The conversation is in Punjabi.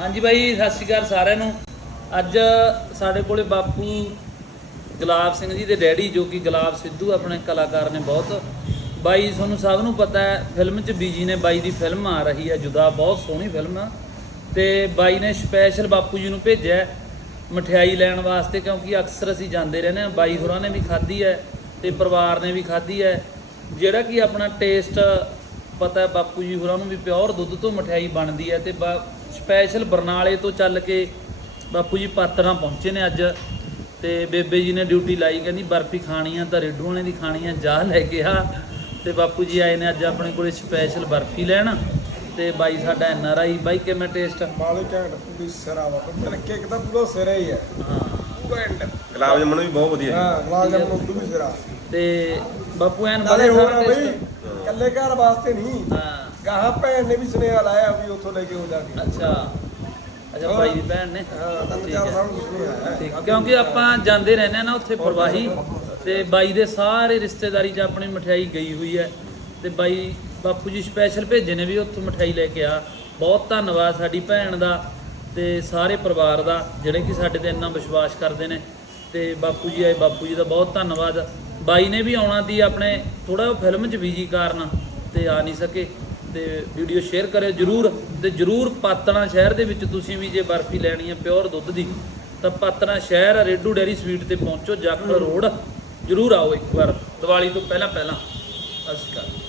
ਹਾਂਜੀ ਬਾਈ, ਸਤਿ ਸ਼੍ਰੀ ਅਕਾਲ ਸਾਰਿਆਂ ਨੂੰ। ਅੱਜ ਸਾਡੇ ਕੋਲੇ ਬਾਪੂ ਗੁਲਾਬ ਸਿੰਘ ਜੀ ਦੇ ਡੈਡੀ, ਜੋ ਕਿ ਗੁਲਾਬ ਸਿੱਧੂ ਆਪਣੇ ਕਲਾਕਾਰ ਨੇ ਬਹੁਤ। ਬਾਈ, ਤੁਹਾਨੂੰ ਸਭ ਨੂੰ ਪਤਾ ਹੈ, ਫਿਲਮ 'ਚ ਬੀਜੀ ਨੇ ਬਾਈ ਦੀ ਫਿਲਮ ਆ ਰਹੀ ਹੈ, ਜੁਦਾ, ਬਹੁਤ ਸੋਹਣੀ ਫਿਲਮ ਆ। ਤੇ ਬਾਈ ਨੇ ਸਪੈਸ਼ਲ ਬਾਪੂ ਜੀ ਨੂੰ ਭੇਜਿਆ ਮਠਿਆਈ ਲੈਣ ਵਾਸਤੇ, ਕਿਉਂਕਿ ਅਕਸਰ ਅਸੀਂ ਜਾਂਦੇ ਰਹਿੰਦੇ ਹਾਂ। ਬਾਈ ਹੋਰਾਂ ਨੇ ਵੀ ਖਾਧੀ ਹੈ ਤੇ ਪਰਿਵਾਰ ਨੇ ਵੀ ਖਾਧੀ ਹੈ। ਜਿਹੜਾ ਕਿ ਆਪਣਾ ਟੇਸਟ ਪਤਾ ਬਾਪੂ ਜੀ ਹੋਰਾਂ ਨੂੰ ਵੀ ਪਿਓਰ ਦੁੱਧ ਤੋਂ ਮਠਿਆਈ ਬਣਦੀ ਹੈ ਤੇ ਸਪੈਸ਼ਲ ਬਰਨਾਲੇ ਤੋਂ ਚੱਲ ਕੇ ਬਾਪੂ ਜੀ ਪਾਤੜਾਂ ਪਹੁੰਚੇ ਨੇ ਅੱਜ ਤੇ ਬੇਬੇ ਜੀ ਨੇ ਡਿਊਟੀ ਲਾਈ ਕਹਿੰਦੀ ਬਰਫੀ ਖਾਣੀ ਆ ਤਾਂ ਰੇਡੂ ਵਾਲੇ ਦੀ ਖਾਣੀ ਆ ਜਾ ਲੈ ਕੇ ਆ। ਤੇ ਬਾਪੂ ਜੀ ਆਏ ਨੇ ਅੱਜ ਆਪਣੇ ਕੋਲੇ ਸਪੈਸ਼ਲ ਬਰਫੀ ਲੈਣ ਤੇ ਬਾਈ ਸਾਡਾ ਐਨ ਆਰ ਆਈ ਬਾਈ ਕਿਵੇਂ ਟੇਸਟ? ਮਾਲੇ ਘੈਂਟ ਪੂਰੀ ਸਿਰਾ ਵਾ ਪਰ ਕੇਕ ਦਾ ਪੂਰਾ ਸਿਰਾ ਹੀ ਹੈ ਹਾਂ। ਪੂਰਾ ਐਂਡ। ਗੁਲਾਬ ਜਾਮੁਨ ਵੀ ਬਹੁਤ ਵਧੀਆ ਹੈ ਹਾਂ ਗੁਲਾਬ ਜਾਮੁਨ ਉਦੋਂ ਵੀ ਸਿਰਾ। ਤੇ ਬਾਪੂ ਐਨ ਬੜੇ ਸਾਰਾ ਕੱਲੇ ਘਰ ਵਾਸਤੇ ਨਹੀਂ। ਹਾਂ। ਗਾਹਾਂ ਭੈਣ ਨੇ ਵੀ ਸੁਨੇਹਾ ਲਾਇਆ ਵੀ ਉੱਥੋਂ ਲੈ ਕੇ ਹੋ ਜਾ ਕੇ ਅੱਛਾ ਅੱਛਾ ਬਾਈ ਦੀ ਭੈਣ ਨੇ। ਹਾਂ ਤਾਂ ਠੀਕ ਚਾਰ ਹੈ। ਸਾਲ ਨੂੰ ਸੁਨੇਹਾ ਆਇਆ ਠੀਕ ਕਿਉਂਕਿ ਆਪਾਂ ਜਾਂਦੇ ਰਹਿੰਦੇ ਆ ਨਾ ਉੱਥੇ ਪ੍ਰਵਾਹੀ ਤੇ ਬਾਈ ਦੇ ਸਾਰੇ ਰਿਸ਼ਤੇਦਾਰੀ 'ਚ ਆਪਣੀ ਮਠਿਆਈ ਗਈ ਹੋਈ ਹੈ। ਤੇ ਬਾਈ ਬਾਪੂ ਜੀ ਸਪੈਸ਼ਲ ਭੇਜੇ ਨੇ ਵੀ ਉੱਥੋਂ ਮਠਿਆਈ ਲੈ ਕੇ ਆ। ਬਹੁਤ ਧੰਨਵਾਦ ਸਾਡੀ ਭੈਣ ਦਾ ਤੇ ਸਾਰੇ ਪਰਿਵਾਰ ਦਾ ਜਿਹੜੇ ਕਿ ਸਾਡੇ ਤੇ ਇੰਨਾ ਵਿਸ਼ਵਾਸ ਕਰਦੇ ਨੇ। ਤੇ ਬਾਪੂ ਜੀ ਆਏ ਬਾਪੂ ਜੀ ਦਾ ਬਹੁਤ ਧੰਨਵਾਦ। ਬਾਈ ਨੇ ਵੀ ਆਉਣਾ ਦੀ ਆਪਣੇ ਥੋੜਾ ਫਿਲਮ 'ਚ ਬਿਜ਼ੀ ਕਾਰਨ ਤੇ ਆ ਨਹੀਂ ਸਕੇ। ਤੇ ਵੀਡੀਓ ਸ਼ੇਅਰ ਕਰਿਓ ਜਰੂਰ ਤੇ ਜਰੂਰ ਪਾਤਣਾ ਸ਼ਹਿਰ ਦੇ ਵਿੱਚ ਤੁਸੀਂ ਵੀ ਜੇ ਬਰਫੀ ਲੈਣੀ ਹੈ ਪਿਓਰ ਦੁੱਧ ਦੀ, ਤਾਂ ਪਾਤਣਾ ਸ਼ਹਿਰ ਰੇਡੂ ਡੈਰੀ ਸਵੀਟ ਤੇ ਪਹੁੰਚੋ ਜਾਖਲ ਰੋਡ। ਜਰੂਰ ਆਓ ਇੱਕ ਵਾਰ ਦੀਵਾਲੀ ਤੋਂ ਪਹਿਲਾਂ ਪਹਿਲਾਂ ਸਤਿ ਸ਼੍ਰੀ ਅਕਾਲ।